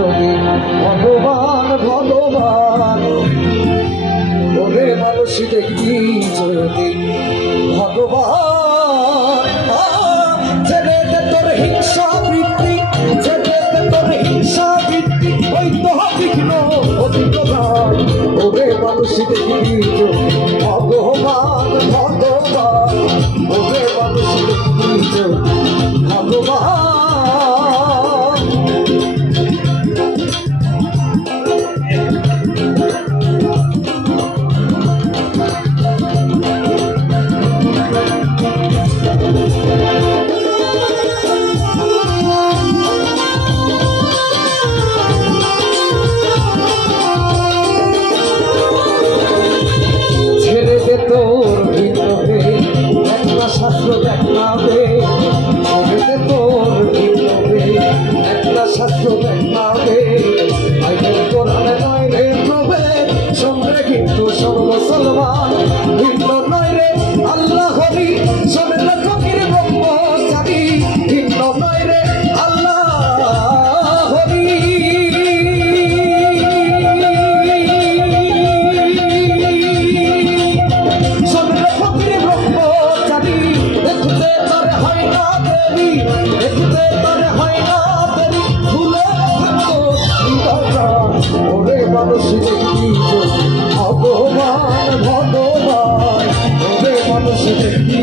যদি ভগবান ভগবান ওরে মানুষ দেখবি যদি ভগবান ছেলেতে তোর হিংসা বৃত্তি ছেলেতে তোর হিংসা বৃত্তি ওই তো বিঘ্ন অধিক ওরে মানুষ দেখবি যদি ভগবান ভগবান ওরে মানুষ দেখবি যদি ভগবান তোর ভিতরে একটা শাস্ত্র দেখাবে তোর ভিতরে একটা শাস্ত্র দেখাবে আইনের কোরআনে নয় রে প্রভে সঙ্গে কিন্তু সব মুসলমান ভিন্ন নয় রে আল্লাহ হরি শোনেন ফকির ব্রহ্মচারী ভিন্ন নয় রে আল্লাহ হরি মানুষ দেখবি ভগবান ভগবান ওরে মানুষ দেখবি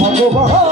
ভগবান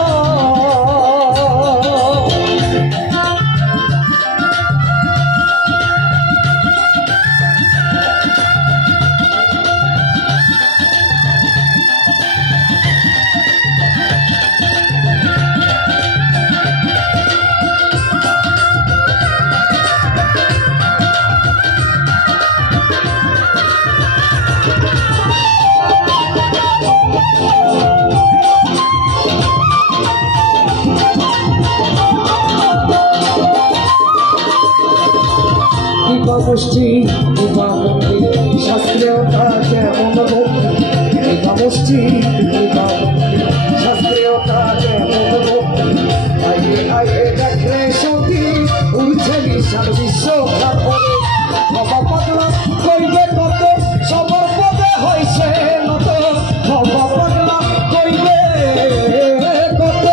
গোষ্ঠী শাস্ত্রীয়তা যেমন গোষ্ঠী শাস্ত্রীয়তা যেমন আইয়ে আইয়ে দেখে সতী উঠছে বিশাল বিশ্বকাপ বাবা পাগলা কইবে কত সবার পদে হয়েছে নত বাবা পাগলা কইবে কত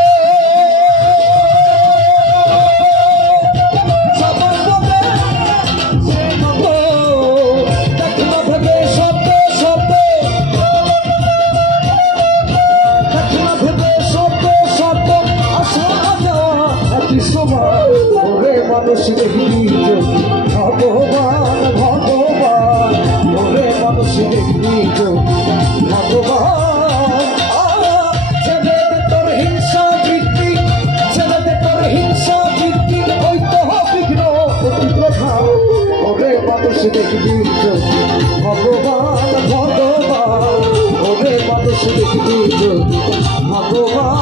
মানুষ দেখবি ভগবান ভগবান ওরে মানুষ দেখবি ভগবান ছেলেদের তোর হিংসা বৃত্তি ছেলেদের তোর হিংসা বৃত্তি ওই তো বিঘ্ন প্রথা ওরে মানুষ দেখবি ভগবান ভগবান ওরে মানুষ দেখবি ভগবান